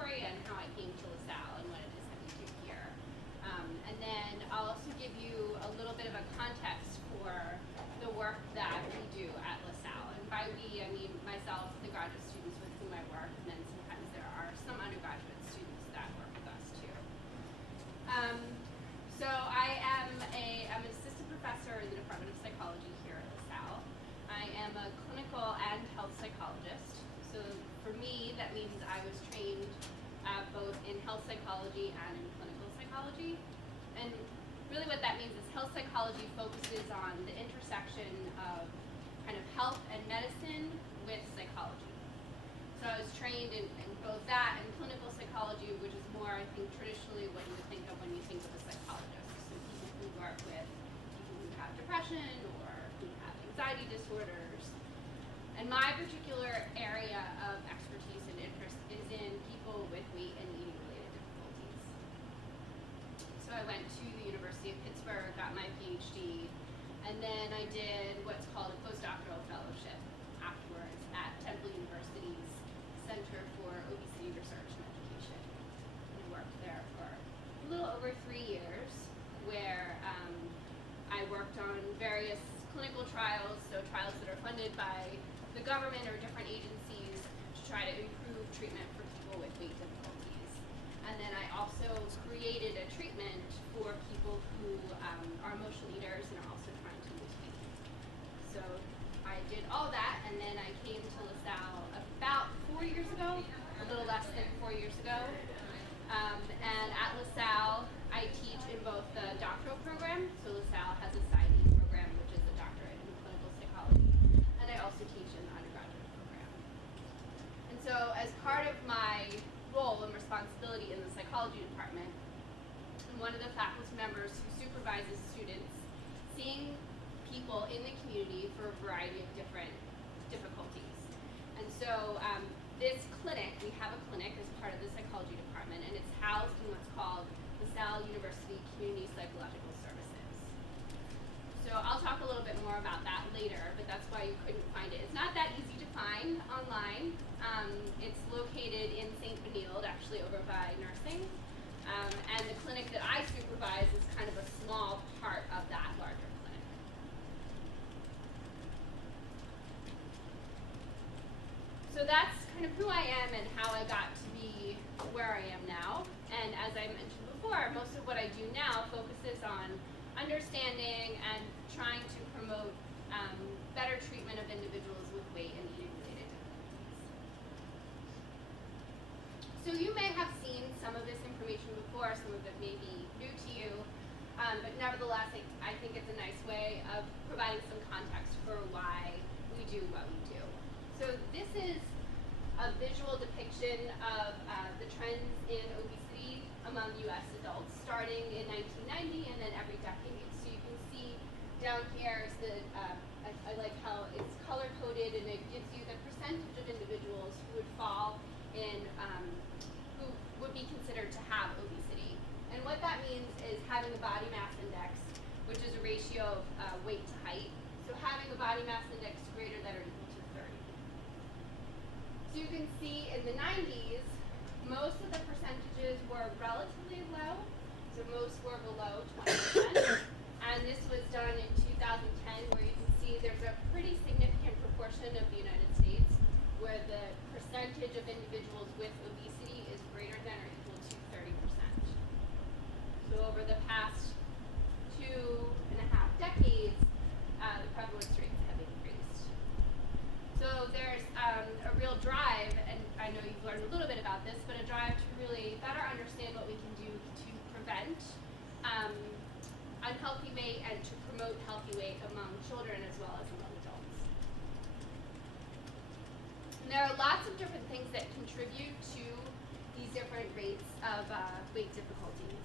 story and how I came to LaSalle and what it is that we do here. And then I'll also give you a little bit of a context for the work that we do at LaSalle. And by we, I mean myself, the graduate students with whom I work, and then sometimes there are some undergraduate students that work with us too. So I'm an assistant professor in the Department of Psychology here at LaSalle. I am a clinical and health psychologist. So for me, that means I was trained both in health psychology and in clinical psychology. And really what that means is health psychology focuses on the intersection of kind of health and medicine with psychology. So I was trained in both that and clinical psychology, which is more, I think, traditionally what you would think of when you think of a psychologist. So people who work with people who have depression or who have anxiety disorders. And my particular area of expertise and interest is in people with weight and eating related difficulties. So I went to the University of Pittsburgh, got my PhD, and then I did what's called a postdoctoral fellowship afterwards at Temple University's Center for Obesity Research and Education. And I worked there for a little over 3 years, where I worked on various clinical trials, so trials that are funded by the government or different agencies to try to improve treatment for people with weight difficulties. And then I also created a treatment for people who are emotional eaters and are also trying to lose weight. So I did all that, and then I came to LaSalle about 4 years ago, a little less than 4 years ago. And at LaSalle, I teach in both the doctoral program, so LaSalle has a PsyD program, which is a doctorate in clinical psychology, and I also teach in the undergraduate program. And so as part of my role and responsibility in the psychology department, I'm one of the faculty members who supervises students seeing people in the community for a variety of different difficulties. And so this clinic, we have a clinic as part of the psychology department, and it's housed in what's called LaSalle University Community Psychological Services. So I'll talk a little bit more about that later, but that's why you couldn't find it. It's not that easy to find online. It's located in St. Benilde, actually over by nursing. And the clinic that I supervise is kind of a small part of that larger clinic. So that's kind of who I am and how I got to be where I am now. And as I mentioned before, most of what I do now focuses on understanding and trying to promote better treatment of individuals with weight and eating related difficulties. So you may have seen some of this information before, some of it may be new to you, but nevertheless I think it's a nice way of providing some context for why we do what we do. So this is a visual depiction of the trends in obesity among US adults starting in 1990 and then every decade. So you can see down here is the, I like how it's color coded, and it gives you the percentage of individuals who would fall in, who would be considered to have obesity. And what that means is having a body mass index, which is a ratio of weight to height. So having a body mass index greater than or equal to 30. So you can see in the 90s, most of the percentages were relatively low. So most were below 20%. And this was done in 2010, where you can see there's a pretty significant proportion of the United States where the percentage of individuals with obesity is greater than or equal to 30%. So over the past 2.5 decades, the prevalence rates have increased. So there's a real drive, and I know you've learned a little bit about this, but a drive to really better understand what we can do to prevent unhealthy weight and to promote healthy weight among children as well as among adults. And there are lots of different things that contribute to these different rates of weight difficulties.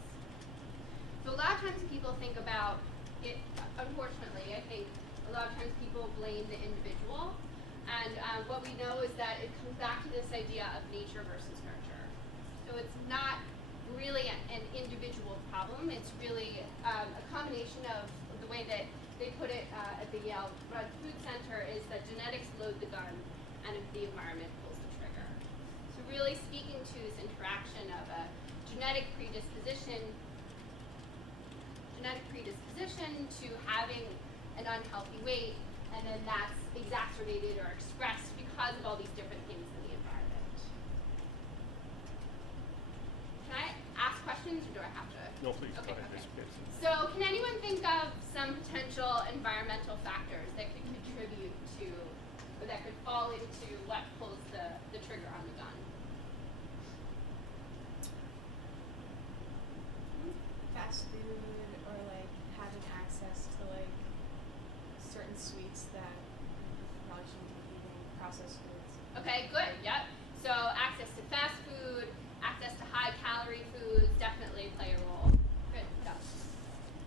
So a lot of times people think about it, unfortunately, I think a lot of times people blame the individual. And what we know is that it comes back to this idea of nature versus nurture. So it's not really an individual problem. It's really a combination of the way that they put it at the Yale Rudd Food Center is that genetics load the gun and the environment pulls the trigger. So really speaking to this interaction of a genetic predisposition to having an unhealthy weight, and then that's exacerbated or expressed because of all these different things in the environment. Can I ask questions, or do I have to? No, please. Okay, Go ahead. okay. So can anyone think of some potential environmental factors that could contribute to, or that could fall into what pulls the trigger on the gun? Fast food, or like having access to like certain sweets that probably shouldn't be eating, processed foods. Okay, good, yep. So access to fast food, access to high calorie foods definitely play a role. Good, yeah.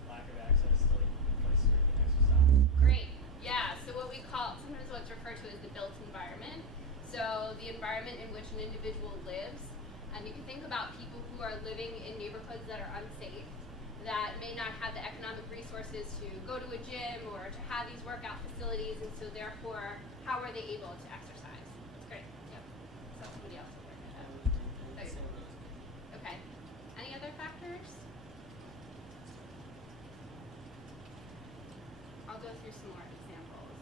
Lack of access to like places where you can exercise. Great, yeah. So what we call, sometimes what's referred to as the built environment. So the environment in which an individual lives. And you can think about people who are living in neighborhoods that are unsafe, that may not have the economic resources to go to a gym or to have these workout facilities, and so therefore, how are they able to exercise? That's great. Yep. So somebody else will work it out. Okay. Any other factors? I'll go through some more examples.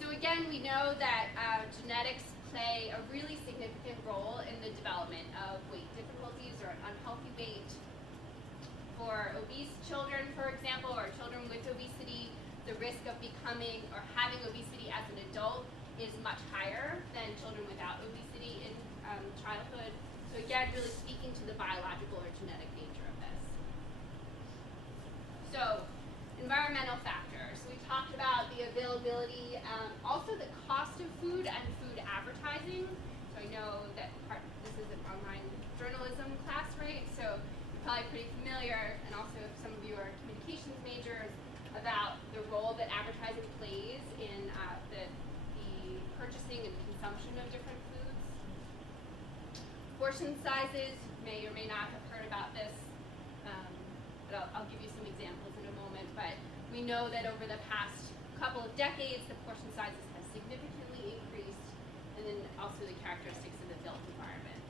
So again, we know that genetics play a really significant role in the development of weight difficulties or an unhealthy weight. For obese children, for example, or children with obesity, the risk of becoming or having obesity as an adult is much higher than children without obesity in childhood. So again, really speaking to the biological or genetic nature of this. So, environmental factors. We talked about the availability, also the cost of food and food advertising. So I know that this is an online journalism class, right? So you're probably pretty familiar, and also if some of you are communications majors, about the role that advertising plays in the purchasing and consumption of different foods. Portion sizes, you may or may not have heard about this, but I'll give you some examples in a moment. But we know that over the past couple of decades, the portion sizes have significantly increased, and then also the characteristics of the built environment.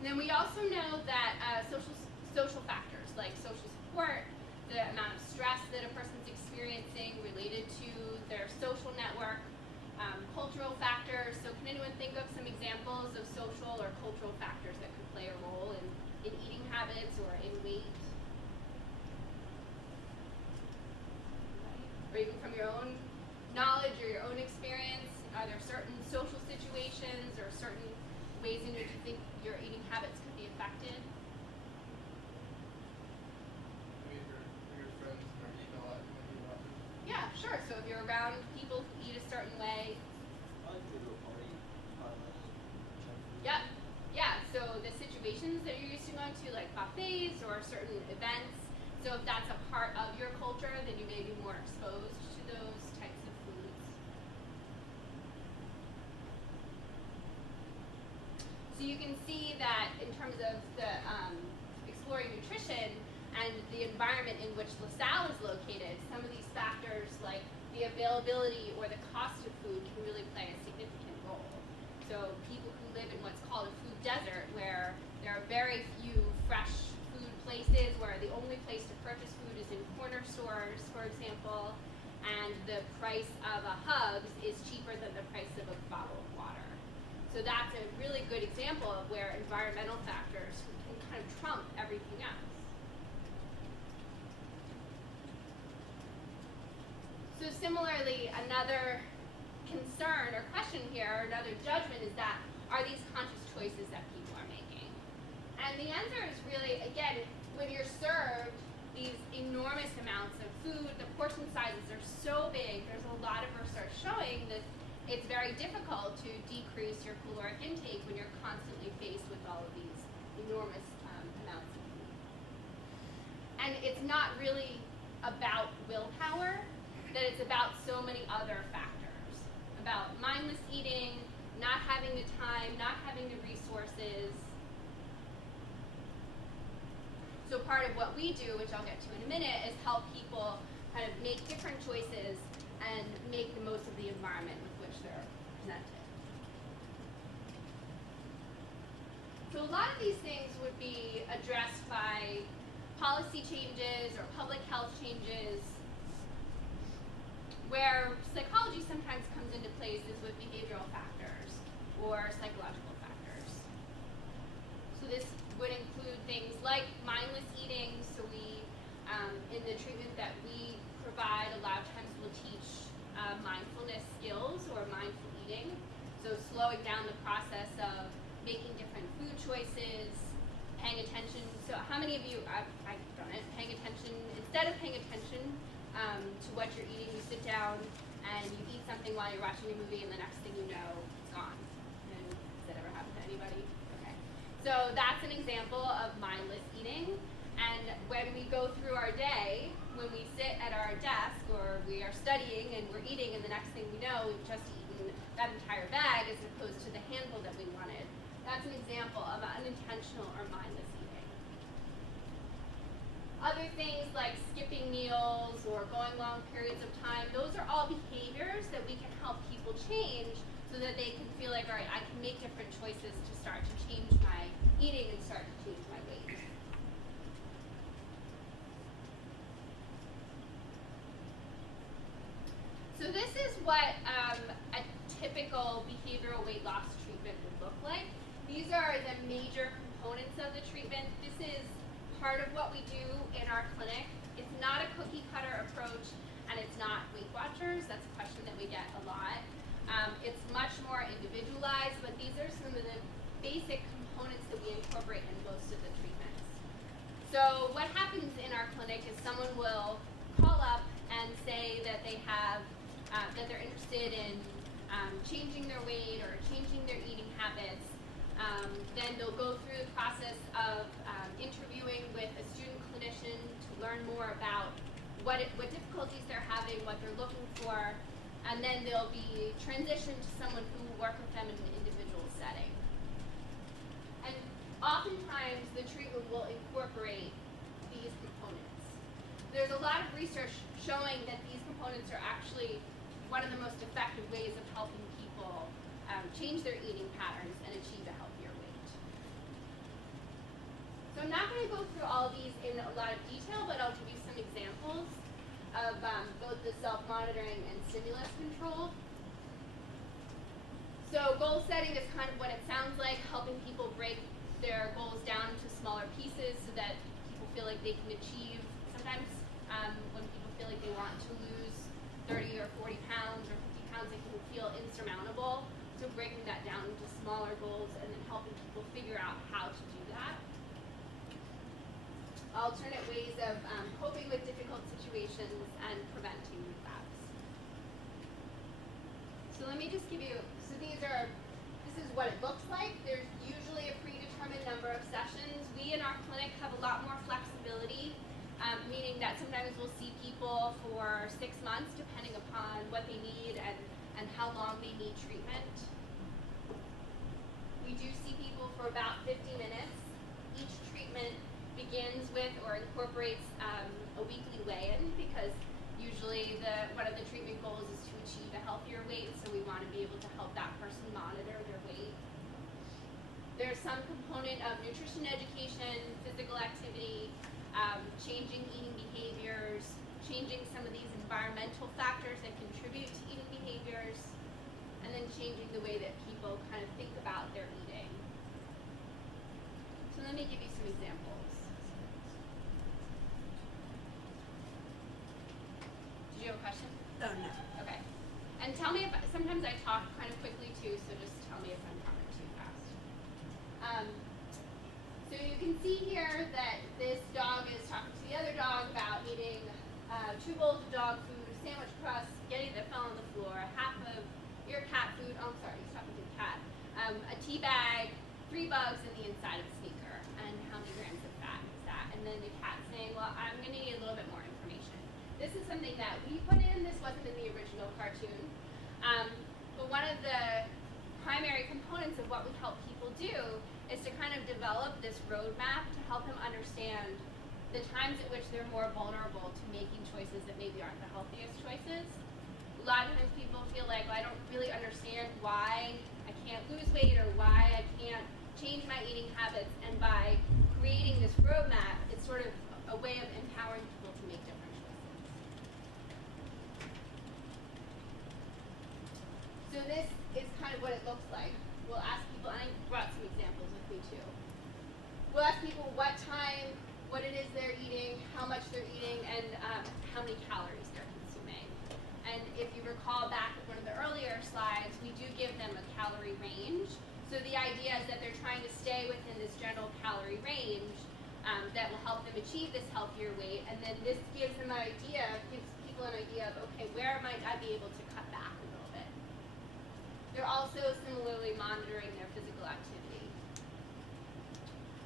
And then we also know that social factors like social support, the amount of stress that a person's experiencing related to their social network, cultural factors. So can anyone think of some examples of social or cultural factors that could play a role in eating habits or in weight? Or even from your own knowledge or your own experience, are there certain social situations or certain ways in which you think your eating habits could be affected? Your friends are eating a lot when you watch it. Yeah, sure. So if you're around people who eat a certain way. Yep. Yeah, so the situations that you're used to going to, like buffets or certain events, so if that's a part of your culture, then you may be more exposed to those types of foods. So you can see that in terms of the exploring nutrition and the environment in which LaSalle is located, some of these factors like the availability or the cost of food can really play a significant role. So people who live in what's called a food desert, where there are very few fresh food places, where the only place to purchase food is in corner stores, for example, and the price of a Hug's is cheaper than the price of a bottle of water. So that's a really good example of where environmental factors can kind of trump everything else. So similarly, another concern or question here, or another judgment, is that are these conscious choices that people are making? And the answer is really, again, when you're served these enormous amounts of food, the portion sizes are so big, there's a lot of research showing that it's very difficult to decrease your caloric intake when you're constantly faced with all of these enormous amounts of food. And it's not really about willpower, that it's about so many other factors. About mindless eating, not having the time, not having the resources. So part of what we do, which I'll get to in a minute, is help people kind of make different choices and make the most of the environment with which they're a lot of these things would be addressed by policy changes or public health changes. Where psychology sometimes comes into place is with behavioral factors or psychological factors. So this would include things like mindless eating. So we, in the treatment that we provide, a lot of times we'll teach mindfulness skills or mindful eating. So slowing down the process of making different food choices, paying attention. So how many of you, I've done it, paying attention, instead of paying attention to what you're eating, you sit down and you eat something while you're watching a movie and the next thing you know, it's gone. And has that ever happened to anybody? Okay. So that's an example of mindless eating. And when we go through our day, when we sit at our desk or we are studying and we're eating and the next thing we know, we've just eaten that entire bag as opposed to the handful that we wanted. That's an example of unintentional or mindless eating. Other things like skipping meals or going long periods of time, those are all behaviors that we can help people change so that they can feel like, all right, I can make different choices to start to change my eating and start to change my weight. So this is what a typical behavioral weight loss treatment would look like. These are the major components of the treatment. This is part of what we do in our clinic. It's not a cookie cutter approach and it's not Weight Watchers. That's a question that we get a lot. It's much more individualized, but these are some of the basic components that we incorporate in most of the treatments. So what happens in our clinic is someone will call up and say that they have that they're interested in changing their weight or changing their eating habits. Then they'll go through the process of interviewing with a student clinician to learn more about what difficulties they're having, what they're looking for, and then they'll be transitioned to someone who will work with them in an individual setting. And oftentimes the treatment will incorporate these components. There's a lot of research showing that these components are actually one of the most effective ways of helping people change their eating patterns and achieve a healthier weight. So I'm not going to go through all of these in a lot of detail, but I'll give you some examples of both the self-monitoring and stimulus control. So goal setting is kind of what it sounds like, helping people break their goals down into smaller pieces so that people feel like they can achieve. Sometimes when people feel like they want to lose 30 or 40 pounds or 50 pounds, it can feel insurmountable. So breaking that down into smaller goals and then helping people figure out how to do that. Alternate ways of coping with difficult situations and preventing relapse. So let me just give you, this is what it looks like. There's usually a predetermined number of sessions. We in our clinic have a lot more flexibility. Meaning that sometimes we'll see people for 6 months depending upon what they need and how long they need treatment. We do see people for about 50 minutes. Each treatment begins with or incorporates a weekly weigh-in because usually one of the treatment goals is to achieve a healthier weight, so we want to be able to help that person monitor their weight. There's some component of nutrition education, physical activity, changing eating behaviors, changing some of these environmental factors that contribute to eating behaviors, and then changing the way that people kind of think about their eating. So let me give you some examples. Did you have a question? Oh, no. Okay. And tell me if, sometimes I talk kind of quickly too, so just tell me if I'm talking too fast. So you can see here that this dog is talking to the other dog about eating 2 bowls of dog food, a sandwich crust, spaghetti that fell on the floor, half of your cat food, oh I'm sorry, he's talking to the cat, a tea bag, 3 bugs in the inside of a sneaker, and how many grams of fat is that? And then the cat saying, well, I'm going to need a little bit more information. This is something that we put in, this wasn't in the original cartoon, but one of the primary components of what we help people do is to kind of develop this roadmap to help them understand the times at which they're more vulnerable to making choices that maybe aren't the healthiest choices. A lot of times people feel like, well, I don't really understand why I can't lose weight or why I can't change my eating habits roadmap, it's sort of a way of empowering people to make different choices. So this is kind of what it looks like. We'll ask people, and I brought some examples with me too. We'll ask people what time, what it is they're eating, how much they're eating, and how many calories they're consuming. And if you recall back at one of the earlier slides, we do give them a calorie range. So the idea is that they're trying to stay within this general calorie range that will help them achieve this healthier weight. And then this gives them an idea, gives people an idea of, okay, where might I be able to cut back a little bit? They're also similarly monitoring their physical activity.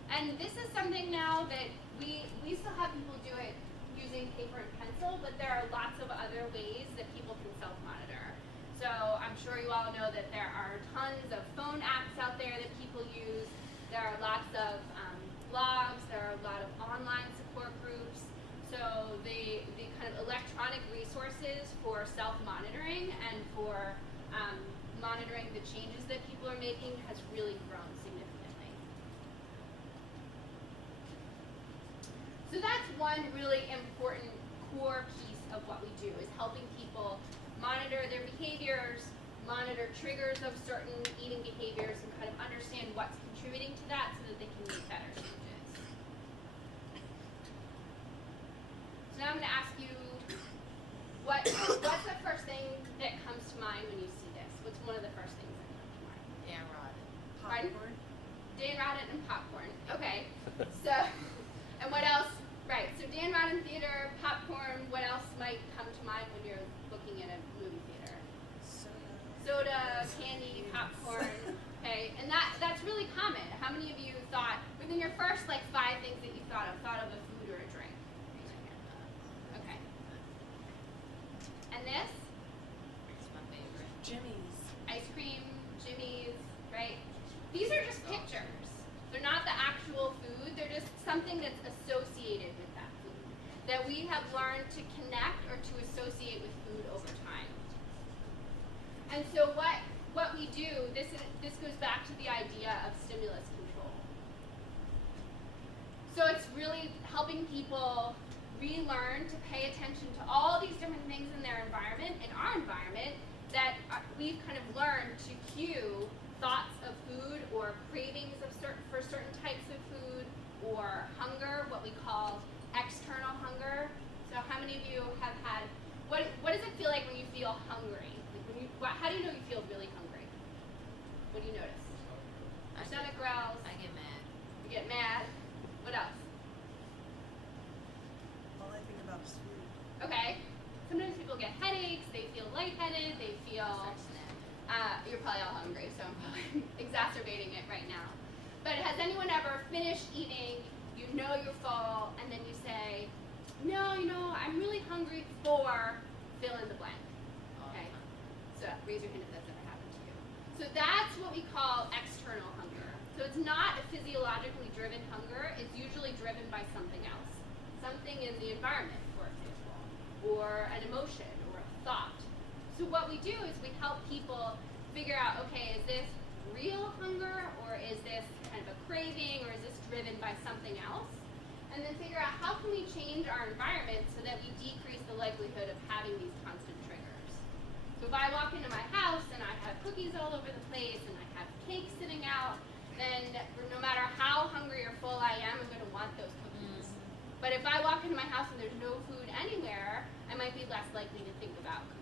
And this is something now that we still have people do it using paper and pencil, but there are lots of other ways that people can self-monitor. So I'm sure you all know that there are tons of phone apps out there that people use. There are lots of blogs. There are a lot of online support groups. So the kind of electronic resources for self-monitoring and for monitoring the changes that people are making has really grown significantly. So that's one really important core piece of what we do, is helping people monitor their behaviors, monitor triggers of certain eating behaviors, and kind of understand what's contributing to that so that they can make better changes. So now I'm going to ask you, what's the first thing that comes to mind when you see this? What's one of the first things that comes to mind? Dan Rodden. Pardon? Popcorn. Dan Rodden and popcorn. Okay. So, and what else? Right. So Dan Rodden theater, popcorn. What else might come to mind when you're looking at a movie theater? Soda, candy, popcorn. Okay. And that's really common. How many of you thought within your first 5 things that you thought of a food or a drink? Okay. And this? It's my favorite. Jimmy's. Ice cream, Jimmy's, right? These are just pictures. They're not the actual food. They're just something that's associated with that food, that we have learned to connect or to associate with food over time. And so what we do, this goes back to the idea of stimulus control. So it's really helping people relearn to pay attention to all these different things in their environment, in our environment, that we've kind of learned to cue thoughts of food or cravings for certain types of food, or hunger, what we call external hunger. So how many of you have had, what does it feel like when you feel hungry? How do you know you feel really hungry? What do you notice? Your stomach growls. I get mad. You get mad. What else? All I think about is food. Okay. Sometimes people get headaches, they feel lightheaded, they feel, you're probably all hungry, so I'm probably exacerbating it right now. But has anyone ever finished eating, you know you're full, and then you say, no, I'm really hungry for fill in the blank. Okay. So raise your hand if that's ever happened to you. So that's what we call external hunger. So it's not a physiologically driven hunger, it's usually driven by something else. Something in the environment, for example, or an emotion, or a thought. So what we do is we help people figure out, okay, is this real hunger, or is this kind of a craving, or is this driven by something else? And then figure out how can we change our environment so that we decrease the likelihood of having these constant triggers. So if I walk into my house and I have cookies all over the place and I have cake sitting out, then no matter how hungry or full I am, I'm going to want those cookies. But if I walk into my house and there's no food anywhere, I might be less likely to think about cookies.